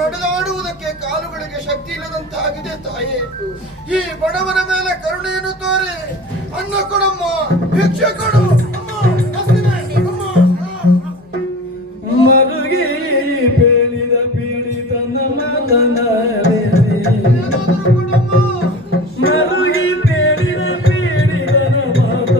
ನಡೆದಾಡುವುದಕ್ಕೆ ಕಾಲುಗಳಿಗೆ ಶಕ್ತಿ ಇಲ್ಲದಂತಾಗಿದೆ ತಾಯಿ. ಈ ಬಡವರ ಮೇಲೆ ಕರುಣೆಯನ್ನು ತೋರಿ ಅನ್ನ ಕೊಡಮ್ಮ, ಭಿಕ್ಷೆ ಕೊಡು. ಮರುಗಿ ಬೇಡಿದ ಪೀಡಿತ ನಮದನ ಮರುಗಿ ಬೇಡಿದ ಪೀಡಿತನ ಮಾತ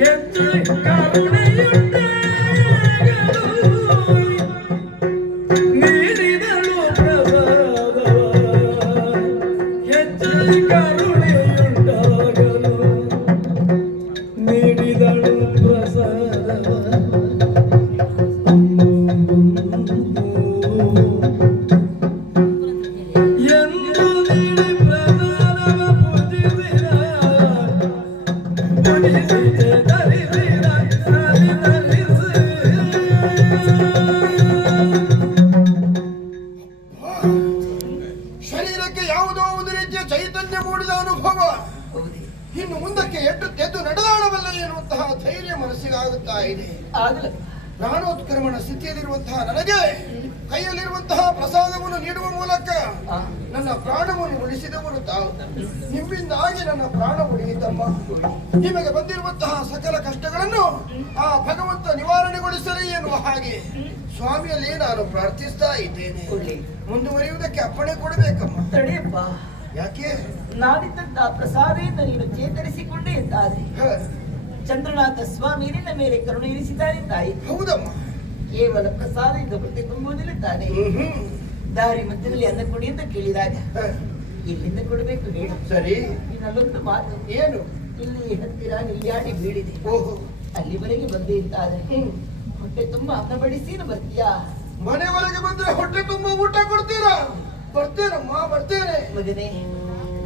ಹೆಚ್ಚು ಕರುಣೆಯುಂಟ ನೀಡಿದಳು ಪ್ರಸಾದ ಹೆಚ್ಚು ಕರುಣೆಯುಂಟಾಗಲು ನೀಡಿದಳು ಪ್ರಸಾದ ಎಂದು ನೀಡಿ ಪ್ರಸಾದವ ಪೂಜಿಸಿದ ಪೂಜಿಸಿದೆ ಧರಿಸಿದ ಶರೀರಕ್ಕೆ ಯಾವುದೋ ಒಂದು ರೀತಿಯ ಚೈತನ್ಯ ಮೂಡಿದ ಅನುಭವ. ಇನ್ನು ಮುಂದಕ್ಕೆ ಎದ್ದು ನಡೆದಾಡಬಲ್ಲ ಎನ್ನುವಂತಹ ಧೈರ್ಯ ಮನಸ್ಸಿಗಾಗುತ್ತಾ ಇದೆ. ಪ್ರಾಣೋತ್ಕ್ರಮಣ ಸ್ಥಿತಿಯಲ್ಲಿರುವಂತಹ ನನಗೆ ಕೈಯಲ್ಲಿರುವಂತಹ ಪ್ರಸಾದವನ್ನು ನೀಡುವ ಮೂಲಕ ನನ್ನ ಪ್ರಾಣವನ್ನು ಉಳಿಸಿದವರು ತಾವು. ನಿಮ್ಮಿಂದಾಗಿ ನನ್ನ ಪ್ರಾಣ ಉಳಿಯಿತಮ್ಮ. ನಿಮಗೆ ಬಂದಿರುವಂತಹ ಸಕಲ ಕಷ್ಟಗಳನ್ನು ಆ ಭಗವಂತ ನಿವಾರಣೆಗೊಳಿಸಲಿ ಎನ್ನುವ ಹಾಗೆ ಸ್ವಾಮಿಯಲ್ಲಿ ನಾನು ಪ್ರಾರ್ಥಿಸ್ತಾ ಇದ್ದೇನೆ. ಮುಂದುವರಿಯುವುದಕ್ಕೆ ಅಪ್ಪಣೆ ಕೊಡಬೇಕಮ್ಮ. ತಡೆಯಪ್ಪ, ಯಾಕೆ? ನಾನಿದ್ದಂತ ಪ್ರಸಾದದಿಂದ ನೀನು ಚೇತರಿಸಿಕೊಂಡೇ ಇದ್ದಾನೆ. ಚಂದ್ರನಾಥ ಸ್ವಾಮಿ ನಿನ್ನ ಮೇಲೆ ಕರುಣೆ ಇರಿಸಿದ್ದಾರೆ ತಾಯಿ. ಹೌದಮ್ಮ. ಕೇವಲ ಪ್ರಸಾದದಿಂದ ಹೊಟ್ಟೆ ತುಂಬುವುದಿಲ್ಲ ತಾನೆ. ದಾರಿ ಮಧ್ಯದಲ್ಲಿ ಅನ್ನ ಕೊಡಿ ಅಂತ ಕೇಳಿದಾಗ ಇಲ್ಲಿಂದ ಕೊಡಬೇಕು ಹೇಳು. ಸರಿ. ಇನ್ನಲ್ಲೊಂದು ಮಾತು. ಏನು? ಇಲ್ಲಿ ಹತ್ತಿರ ನಿಲ್ಯಾಡಿ ಬೀಳಿದೆ. ಅಲ್ಲಿವರೆಗೆ ಬಂದೇ ಇದ್ದಾರೆ. ಹೊಟ್ಟೆ ತುಂಬಾ ಅನ್ನ ಬಡಿಸಿ ಬರ್ತೀಯಾ? ಮನೆಯೊಳಗೆ ಬಂದ್ರೆ ಹೊಟ್ಟೆ ತುಂಬಾ ಊಟ ಕೊಡ್ತೀರಾ? ಬರ್ತೇನಮ್ಮ, ಬರ್ತೇನೆ. ಮಗನೇ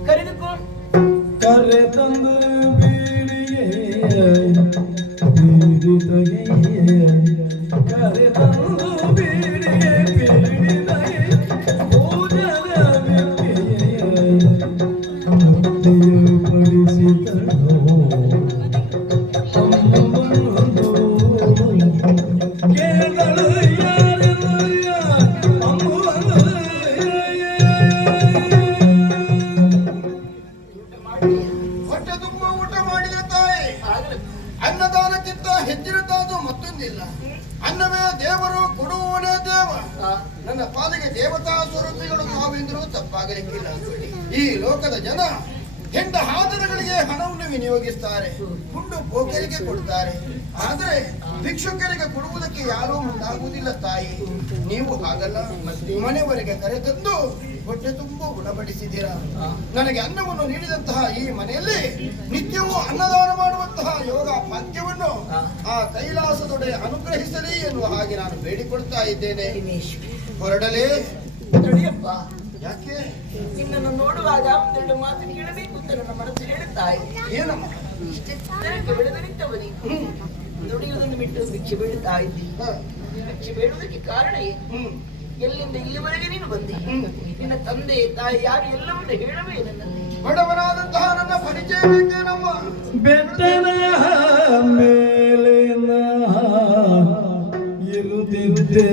ಕರೆದುಕೊಂಡು ಕರೆ ತಂದು ಬೀಳಿಗೆ ಬೀಡಿದಗೆ ಕರೆ ತಂದು ಬೀಳಿಗೆ ಬೀಡಿದಗೆ ಭೋಜನ ಮುಕ್ತಿಯ ಪಡಿಸಿದಳು ಕೇಳಲು ಯಾರೆಲ್ಲ ಹೊಟ್ಟೆ ತುಂಬಾ ಊಟ ಮಾಡಿದ ತಾಯಿ. ಅನ್ನದಾನಕ್ಕಿಂತ ಹೆಚ್ಚಿನದಾದು ಮತ್ತೊಂದಿಲ್ಲ. ಅನ್ನವೇ ದೇವರು, ಕೊಡುವವನೇ ದೇವ. ನನ್ನ ಪಾಲಿಗೆ ದೇವತಾ ಸ್ವರೂಪಿಗಳು ತಾವೆಂದರೂ ತಪ್ಪಾಗಲಿಕ್ಕಿಲ್ಲ. ಈ ಲೋಕದ ಜನ ಹೆಂಡ ಹಾದರಗಳಿಗೆ ಹಣವನ್ನು ವಿನಿಯೋಗಿಸ್ತಾರೆ, ಹುಂಡು ಪೋಕರಿಗೆ ಕೊಡ್ತಾರೆ. ಆದರೆ ಭಿಕ್ಷುಕರಿಗೆ ಕೊಡುವುದಕ್ಕೆ ಯಾರೂ ಮುಂದಾಗುವುದಿಲ್ಲ ತಾಯಿ. ನೀವು ಹಾಗಲ್ಲ. ಮನೆಯವರೆಗೆ ಕರೆತಂದು ಹೊಟ್ಟೆ ತುಂಬ ಉಣಬಡಿಸಿದ್ದೀರಾ. ನನಗೆ ಅನ್ನವನ್ನು ನೀಡಿದಂತಹ ಈ ಮನೆಯಲ್ಲಿ ನಿತ್ಯವೂ ಅನ್ನದಾನ ಮಾಡುವಂತಹ ಯೋಗ ಭಾಗ್ಯವನ್ನು ಆ ಕೈಲಾಸದೊಡೆ ಅನುಗ್ರಹಿಸಲಿ ಎನ್ನುವ ಹಾಗೆ ನಾನು ಬೇಡಿಕೊಳ್ತಾ ಇದ್ದೇನೆ. ಹೊರಡಲೇ? ತಡೆಯಪ್ಪ. ಯಾಕೆ? ನಿನ್ನನ್ನು ನೋಡುವಾಗ ಒಂದೆರಡು ಮಾತು ಕೇಳಬೇಕು ಅಂತ ನನ್ನ ಮನಸ್ಸು ಹೇಳುತ್ತಾಯಿ. ಏನಮ್ಮ? ಇಷ್ಟಕ್ಕೆ ಬೆಳೆದು ನಿಂತವನಿ ದುಡಿಯುವುದನ್ನು ಬಿಟ್ಟು ಭಿಕ್ಷೆ ಬೇಡುತ್ತಾ ಇದ್ದಿ. ಭಿಕ್ಷೆ ಬೇಡುವುದಕ್ಕೆ ಕಾರಣ ಏನು? ಎಲ್ಲಿಂದ ಇಲ್ಲಿವರೆಗೆ ನೀನು ಬಂದಿ? ನಿನ್ನ ತಂದೆ ತಾಯಿ ಯಾರು ಎಲ್ಲವನ್ನೂ ಹೇಳವೇ ನನ್ನಲ್ಲಿ. ಬಡವನಾದಂತಹ ನನ್ನ ಪರಿಚಯ ಬೇಕೇನಮ್ಮ? ಬೆಟ್ಟದ ಮೇಲೆ ಇರುತ್ತಿದ್ದೆ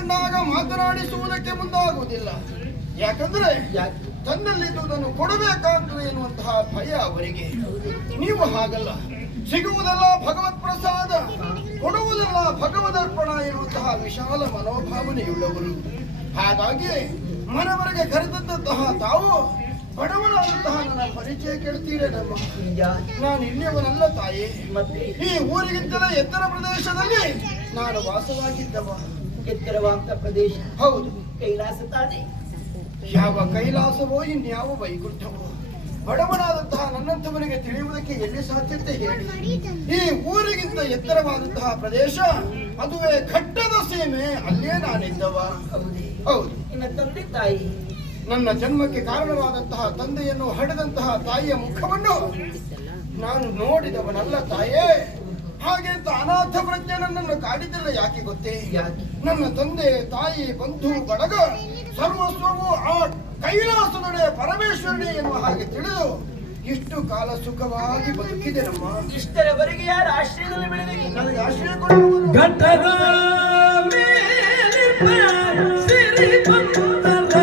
ಕಂಡಾಗ ಮಾತನಾಡಿಸುವುದಕ್ಕೆ ಮುಂದಾಗುವುದಿಲ್ಲ. ಯಾಕಂದ್ರೆ ಯಾಕೆ? ತನ್ನಲ್ಲಿದ್ದುದನ್ನು ಕೊಡಬೇಕಾಗ್ತದೆ ಎನ್ನುವಂತಹ ಭಯ ಅವರಿಗೆ. ನೀವು ಹಾಗಲ್ಲ, ಸಿಗುವುದೆಲ್ಲ ಭಗವತ್ ಪ್ರಸಾದ, ಕೊಡುವುದೆಲ್ಲ ಭಗವದರ್ಪಣ ಎನ್ನುವಂತಹ ವಿಶಾಲ ಮನೋಭಾವನೆಯುಳ್ಳವರು. ಹಾಗಾಗಿ ಮನವರೆಗೆ ಕರೆದಂತಹ ತಾವು ಬಡವನಾದಂತಹ ನನ್ನ ಪರಿಚಯ ಕೇಳ್ತೀರೇ ನಮ್ಮ. ನಿಜ. ನಾನು ಇಲ್ಲಿಯವನಲ್ಲ ತಾಯಿ, ಮತ್ತೆ ಈ ಊರಿಗಿಂತಲೇ ಎತ್ತರ ಪ್ರದೇಶದಲ್ಲಿ ನಾನು ವಾಸವಾಗಿದ್ದವ. ಎತ್ತರವಾದ ಪ್ರದೇಶ ಹೌದು, ಕೈಲಾಸ ತಾನೆ. ಯಾವ ಕೈಲಾಸವೋ ಇನ್ಯಾವ ವೈಕುಂಠವೋ ಬಡವನಾದಂತಹ ನನ್ನಂಥವನಿಗೆ ತಿಳಿಯುವುದಕ್ಕೆ ಎಲ್ಲಿ ಸಾಧ್ಯತೆ ಹೇಳಿ. ಈ ಊರಿಗಿಂತ ಎತ್ತರವಾದಂತಹ ಪ್ರದೇಶ, ಅದುವೇ ಘಟ್ಟದ ಸೀಮೆ, ಅಲ್ಲೇ ನಾನಿದ್ದವ. ಹೌದೇ? ಹೌದು. ನಿನ್ನ ತಂದೆ ತಾಯಿ ನನ್ನ ಜನ್ಮಕ್ಕೆ ಕಾರಣವಾದಂತಹ ತಂದೆಯನ್ನು ಹಡೆದಂತಹ ತಾಯಿಯ ಮುಖವನ್ನು ನಾನು ನೋಡಿದವನಲ್ಲ ತಾಯೇ. ಹಾಗೆ ಅಂತ ಅನಾಥ ಪ್ರಜ್ಞೆ ನನ್ನನ್ನು ಕಾಡಿದ್ದಲ್ಲ. ಯಾಕೆ ಗೊತ್ತೇ? ಯಾಕೆ? ನನ್ನ ತಂದೆ ತಾಯಿ ಬಂಧು ಬಳಗ ಸರ್ವಸ್ವವು ಆ ಕೈಲಾಸದೊಡೆ ಪರಮೇಶ್ವರನೇ ಎನ್ನುವ ಹಾಗೆ ತಿಳಿದು ಇಷ್ಟು ಕಾಲ ಸುಖವಾಗಿ ಬದುಕಿದೆ ನಮ್ಮ. ಇಷ್ಟರವರೆಗೆ ಯಾರ ಆಶ್ರಯದಲ್ಲಿ ಬೆಳೆದಿದೆ? ನನಗೆ ಆಶ್ರಯ ಕೊಡುವವರು ಘಟ್ಟದ ಮೇಲಿರುವ ಸಿರಿವಂತರ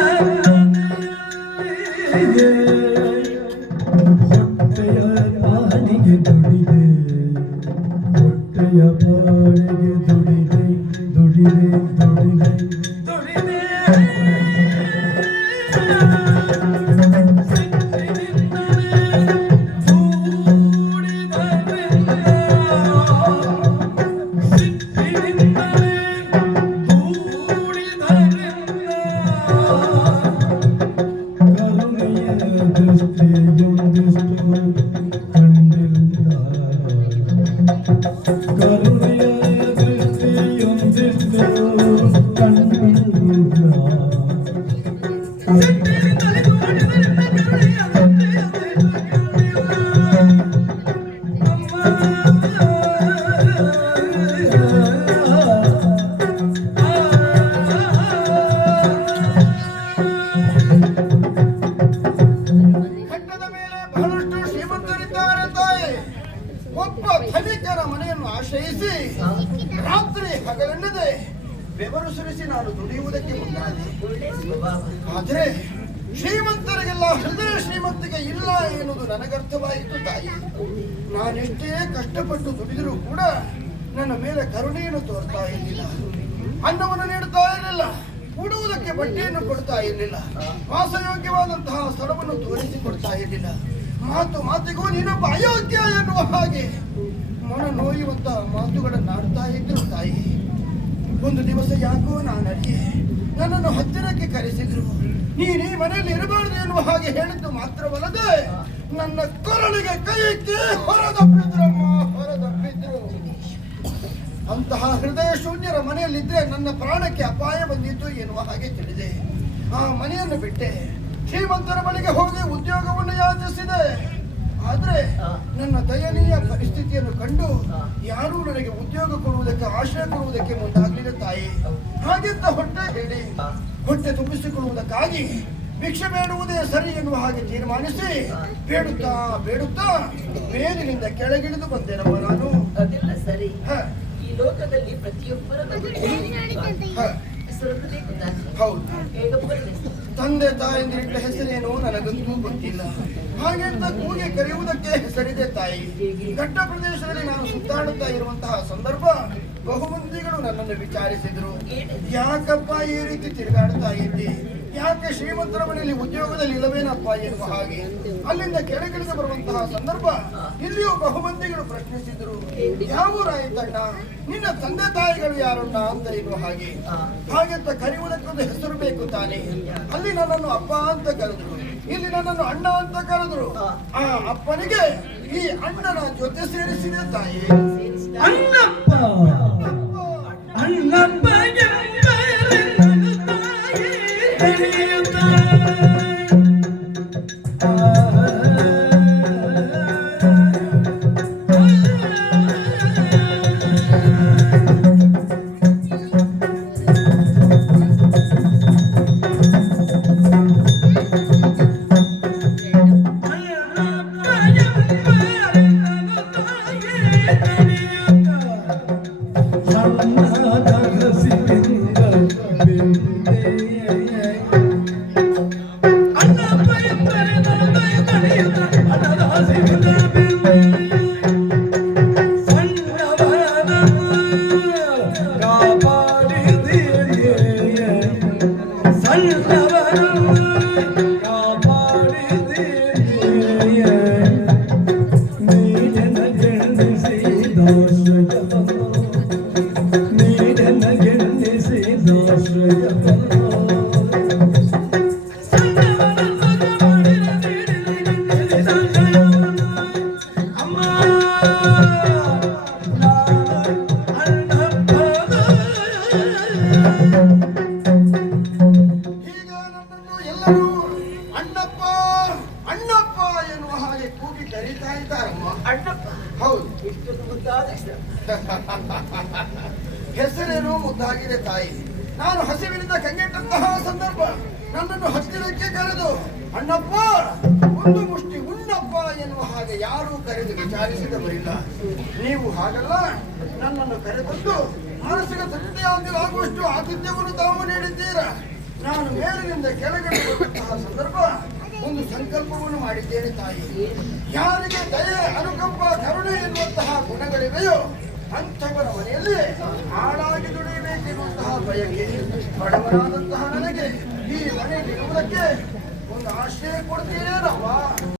ಹೊಟ್ಟೆಯ ಪಾಲಿಗೆ ದುಡಿದೆ, ಹೊಟ್ಟೆಯ ಪಾಲಿಗೆ ದುಡಿದೆ, ದುಡಿದೆ, ದುಡಿದೆ, ದುಡಿದೆ. ಘಟ್ಟದ ಮೇಲೆ ಬಹಳಷ್ಟು ಶ್ರೀಮಂತರಿದ್ದಾರೆ ತಾಯಿ. ಒಬ್ಬ ಧನಿಕರ ಮನೆಯನ್ನು ಆಶ್ರಯಿಸಿ ರಾತ್ರಿ ಹಗಲೆನ್ನದೆ ಬೆವರು ಸುರಿಸಿ ನಾನು ದುಡಿಯುವುದಕ್ಕೆ ಮುಂದಾದೆ. ಒಳ್ಳೆ ಸ್ವಭಾವ. ಆದರೆ ಶ್ರೀಮಂತರಿಗೆಲ್ಲ ಹೃದಯ ಶ್ರೀಮಂತಿಗೆ ಇಲ್ಲ ಎನ್ನುವುದು ನನಗರ್ಥವಾಯಿತು ತಾಯಿ. ನಾನೆಷ್ಟೇ ಕಷ್ಟಪಟ್ಟು ದುಡಿದರೂ ಕೂಡ ನನ್ನ ಮೇಲೆ ಕರುಣೆಯನ್ನು ತೋರ್ತಾ ಇರಲಿಲ್ಲ. ಅನ್ನವನ್ನು ನೀಡುತ್ತಾ ಇರಲಿಲ್ಲ, ಉಡುವುದಕ್ಕೆ ಬಟ್ಟೆಯನ್ನು ಕೊಡ್ತಾ ಇರಲಿಲ್ಲ, ವಾಸಯೋಗ್ಯವಾದಂತಹ ಸ್ಥಳವನ್ನು ತೋರಿಸಿಕೊಡ್ತಾ ಇರಲಿಲ್ಲ. ಮಾತು ಮಾತಿಗೂ ನೀನೊಬ್ಬ ಅಯೋಗ್ಯ ಎನ್ನುವ ಹಾಗೆ ಮನ ನೋಯುವಂತಹ ಮಾತುಗಳನ್ನಾಡ್ತಾ ಇದ್ರು ತಾಯಿ. ಒಂದು ದಿವಸ ಯಾಕೋ ನಾನರಿಯೆ ನನ್ನನ್ನು ಹತ್ತಿರಕ್ಕೆ ಕರೆಸಿದ್ರು. ನೀನು ಈ ಮನೆಯಲ್ಲಿ ಇರಬಾರದು ಎನ್ನುವ ಹಾಗೆ ಹೇಳಿದ್ದು ಮಾತ್ರವಲ್ಲದೆ ನನ್ನ ಕೊರಳಿಗೆ ಕೈ ಇಕ್ಕಿ ಹೊರದಪ್ಪಿದ್ರಮ್ಮ, ಹೊರದಪ್ಪಿದ್ರು. ಅಂತಹ ಹೃದಯ ಶೂನ್ಯರ ಮನೆಯಲ್ಲಿದ್ದರೆ ನನ್ನ ಪ್ರಾಣಕ್ಕೆ ಅಪಾಯ ಬಂದಿತ್ತು ಎನ್ನುವ ಹಾಗೆ ತಿಳಿದೆ. ಆ ಮನೆಯನ್ನು ಬಿಟ್ಟೆ, ಶ್ರೀಮಂತರ ಬಳಿಗೆ ಹೋಗಿ ಉದ್ಯೋಗವನ್ನು ಯಾಚಿಸಿದೆ. ಆದ್ರೆ ನನ್ನ ದಯನೀಯ ಪರಿಸ್ಥಿತಿಯನ್ನು ಕಂಡು ಯಾರೂ ನನಗೆ ಉದ್ಯೋಗ ಕೊಡುವುದಕ್ಕೆ, ಆಶ್ರಯ ಕೊಡುವುದಕ್ಕೆ ಮುಂದಾಗಲಿಲ್ಲ ತಾಯಿ. ಹಾಗೆಂತ ಹೊಟ್ಟೆ ತುಂಬಿಸಿಕೊಳ್ಳುವುದಕ್ಕಾಗಿ ಭಿಕ್ಷೆ ಬೇಡುವುದೇ ಸರಿ ಎನ್ನುವ ಹಾಗೆ ತೀರ್ಮಾನಿಸಿ ಬೇಡುತ್ತಾ ಬೇಡುತ್ತಾ ಮೇಲಿನಿಂದ ಕೆಳಗಿಳಿದು ಬಂದೆನಮ್ಮ ನಾನು. ಅದೆಲ್ಲ ಸರಿ. ಹ, ಈ ಲೋಕದಲ್ಲಿ ಪ್ರತಿಯೊಬ್ಬರ ಹೌದು. ಹೇಗಪ್ಪ ಹೆಸರು? ತಂದೆ ತಾಯಂದಿರಿಟ್ಟ ಹೆಸರೇನು ನನಗಂತೂ ಗೊತ್ತಿಲ್ಲ. ಹಾಗೆಂತ ಕೂಗಿ ಕರೆಯುವುದಕ್ಕೆ ಹೆಸರಿದೆ ತಾಯಿ. ಘಟ್ಟ ಪ್ರದೇಶದಲ್ಲಿ ನಾನು ಸುತ್ತಾಡುತ್ತಾ ಇರುವಂತಹ ಸಂದರ್ಭ ಬಹುಮಂದಿಗಳು ನನ್ನನ್ನು ವಿಚಾರಿಸಿದ್ರು. ಯಾಕಪ್ಪ ಈ ರೀತಿ ತಿರುಗಾಡ್ತಾ ಇದ್ದಿ, ಯಾಕೆ ಶ್ರೀಮಂತರ ಮನೆಯಲ್ಲಿ ಉದ್ಯೋಗದಲ್ಲಿ ಇಲ್ಲವೇನಪ್ಪ ಎನ್ನುವ ಹಾಗೆ. ಅಲ್ಲಿಂದ ಕೆಳಗಿಳಿದು ಬರುವಂತಹ ಸಂದರ್ಭ ಇಲ್ಲಿಯೂ ಬಹುಮಂದಿಗಳು ಪ್ರಶ್ನಿಸಿದ್ರು. ಯಾವ ರಾಯಿತಣ್ಣ, ನಿನ್ನ ತಂದೆ ತಾಯಿಗಳು ಯಾರಣ್ಣ ಅಂತ ಎನ್ನುವ ಹಾಗೆ. ಹಾಗೆಂತ ಕರೆಯುವುದಕ್ಕೊಂದು ಹೆಸರು ಬೇಕು ತಾನೆ. ಅಲ್ಲಿ ನನ್ನನ್ನು ಅಪ್ಪ ಅಂತ ಕರೆದ್ರು, ಇಲ್ಲಿ ನನ್ನನ್ನು ಅಣ್ಣ ಅಂತ ಕರೆದ್ರು. ಆ ಅಪ್ಪನಿಗೆ ಈ ಅಣ್ಣನ ಜೊತೆ ಸೇರಿಸಿದೆ ತಾಯಿ. ಅಣ್ಣಪ್ಪ ಅಣ್ಣಪ್ಪ ಸಣ್ಣವರನ್ನು ಕಾಪಾಡಿದೆ ನೀಡನ ಗೆಣಿಸಿದಾಶ್ರಯವನ್ನು ನೀಡನ ಗೆಣಿಸಿದಾಶ್ರಯವನ್ನು ಹೀಗೆ ನನ್ನನ್ನು ಎಲ್ಲರೂ ಅಣ್ಣಪ್ಪ ಅಣ್ಣಪ್ಪ ಎನ್ನುವ ಹಾಗೆ ಕೂಗಿ ಕರೀತಾ ಇದ್ದಾರಮ್ಮ. ಅಣ್ಣಪ್ಪ ಹೌದು. ಇಷ್ಟೊಂದು ಮುದ್ದಾದ ಹೆಸರು. ಹೆಸರೇನು ಮುದ್ದಾಗಿದೆ ತಾಯಿ. ನಾನು ಹಸಿವಿನಿಂದ ಕಂಗೆಟ್ಟಂತಹ ಸಂದರ್ಭ ನನ್ನನ್ನು ಹತ್ತಿರಕ್ಕೆ ಕರೆದು ಅಣ್ಣಪ್ಪ ಒಂದು ಮುಷ್ಟಿ ಉಣ್ಣಪ್ಪ ಎನ್ನುವ ಹಾಗೆ ಯಾರೂ ಕರೆದು ವಿಚಾರಿಸಿದವರಿಲ್ಲ. ನೀವು ಹಾಗಲ್ಲ, ನನ್ನನ್ನು ಕರೆತಂದು ಮನಸ್ಸಿಗೆ ತೃಪ್ತಿಯಾಗುವಷ್ಟು ಆತಿಥ್ಯವನ್ನು ತಾವು ನೀಡಿದ್ದೀರ. ನಾನು ಮೇಲಿನಿಂದ ಕೆಳಗಡೆ ಬರುವಂತಹ ಸಂದರ್ಭ ಒಂದು ಸಂಕಲ್ಪವನ್ನು ಮಾಡಿದ್ದೇನೆ ತಾಯಿ. ಯಾರಿಗೆ ದಯೆ, ಅನುಕಂಪ, ಕರುಣೆ ಎನ್ನುವಂತಹ ಗುಣಗಳಿವೆಯೋ ಅಂಥವರ ಮನೆಯಲ್ಲಿ ಹಾಳಾಗಿ ದುಡಿಯಬೇಕೆನ್ನುವಂತಹ ಬಯಕೆ. ಬಡವರಾದಂತಹ ನನಗೆ ಈ ಮನೆಯಲ್ಲಿರುವುದಕ್ಕೆ ಒಂದು ಆಶ್ರಯ ಕೊಡ್ತೀರೇನವ್ವ?